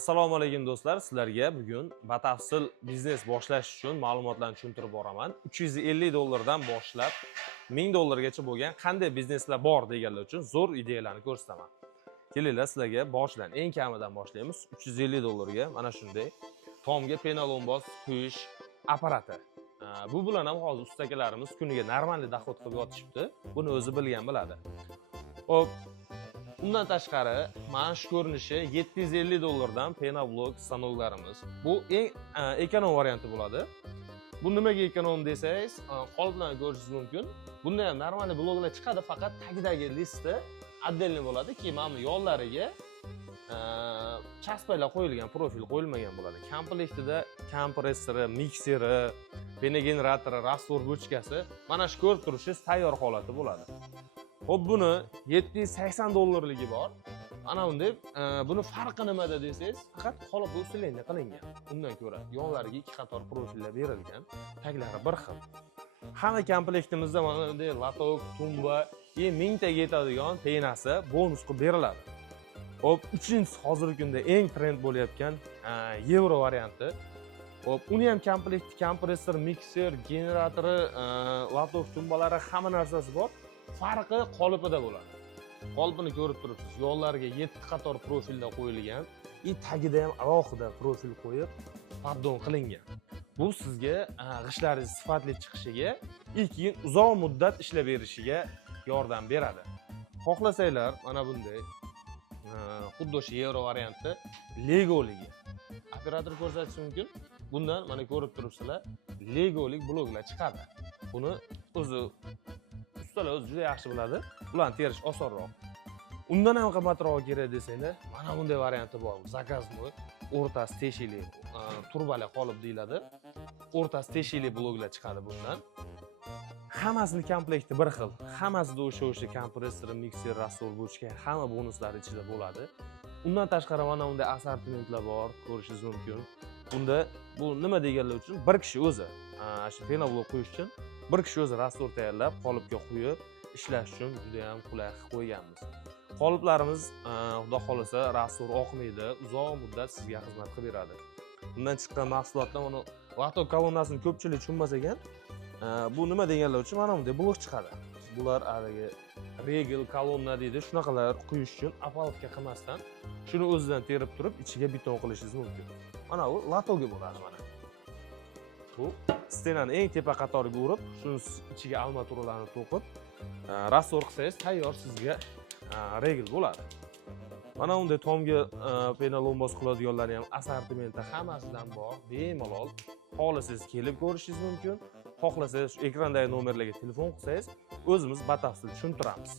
Assalomu alaykum do'stlar, sizlarga bugun batafsil biznes boshlash uchun ma'lumotlarni tushuntirib boraman. 350 dollardan boshlab 1000 dollargacha bo'lgan qanday bizneslar bor deganlar uchun zo'r ideyalarni ko'rsataman. Kelinglar, sizlarga boshidan eng kamidan boshlaymiz. 350 dollarga mana shunday tomga penalonboz quyish apparati. Bu bilan ham hozir ustakalarimiz kuniga normal dohod qilib yotishibdi. Buni o'zi bilgan biladi. Hop, undan tashqari mana shu ko'rinishi 750 dollardan Penablok stanoklarimiz. Bu eng ekonom varianti bo'ladi. Bu nimaga ekonom desangiz, qoliplarni ko'rishingiz mumkin. Bunda ham normal bloklar chiqadi, faqat tagidagi listi отдельный bo'ladi, keyin mana bu yollariga chaspaylar qo'yilgan, profil qo'yilmagan bo'ladi. Komplektida kompressori, mikseri, pena generatori, rastor bochkasi mana shu ko'rib turishingiz tayyor holati bo'ladi. Hop, buni 780 dollarligi bor. Ana bunday, buni farqi nimada desangiz, faqat qolip ustilayni qilingan. Undan ko'ra yonlariga ikki qator profillar berilgan, taglari bir xil. Hamma komplektimizda mana bunday latok, tumba, 1000 taga yetadigan penasi bonus qilib beriladi. Hop, uchinchisi hozirgi kunda eng trend bo'layotgan yevro varianti. Hop, uni ham komplekt, kompressor, mikser, generatori, latok tumbalari hamma narsasi bor. Farqi qolipida bo'ladi. Qolipini ko'rib turibsiz. Yo'llariga 7 qator profillar qo'yilgan, tagida ham alohida profil qo'yib, pardon qilingan. Bu sizga g'ishlaringiz sifatli chiqishiga, keyin uzoq muddat ishlab berishiga yordam beradi. Xohlasanglar, mana bunday xuddi o'sha yevro varianti legoligi. Operator ko'rsatishi mumkin. Bundan mana ko'rib turibsizlar, legolik bloklar chiqadi. Buni o'zi ustalar o'zi juda yaxshi biladi. Ularni terish osonroq. Undan ham qimmatroq kerak desanglar, mana bunday varianti bor. Zakazmoy, o'rtasi teshikli turbali qolip deyiladi. O'rtasi teshikli bloklar chiqadi bundan. Hammasini komplekti bir xil. Hammasida o'sha kompressor, mikser, rastor bochka, hamma bonuslari ichida bo'ladi. Undan tashqari mana bunday assortimentlar bor, ko'rishingiz mumkin. Bunda bu nima deganlar uchun bir kishi o'zi shu penablok qo'yish uchun bir kishi o'zi rastor tayyorlab, qolipga qo'yib ishlash uchun juda ham qulay qilib qo'yganmiz. Qoliplarimiz xudo xolasa rastor oqmaydi, uzoq muddat sizga xizmat qilib beradi. Bundan chiqqan mahsulotlar mana latok kolonnasini ko'pchilik tushunmas ekan. Bu nima deganlar uchun mana bunday blok chiqadi. Bular ariga regel kolonna deydi. Shunaqalar quyish uchun opalovka qilmasdan shuni o'zidan terib turib ichiga beton qilishingiz mumkin. Mana bu latoga bo'ladi mana. Bu stenani eng tepa qatoriga urib, shuni ichiga armaturalarni to'qib, rastor qilsangiz tayyor sizga regel bo'ladi. Mana bunday tomga penalonboz qiladiganlari ham assortimenti hammasidan bor, bemalol. Xohlasangiz kelib ko'rishingiz mumkin. Xohlasangiz ekrandagi nomerlarga telefon qilsangiz, o'zimiz batafsil tushuntiramiz.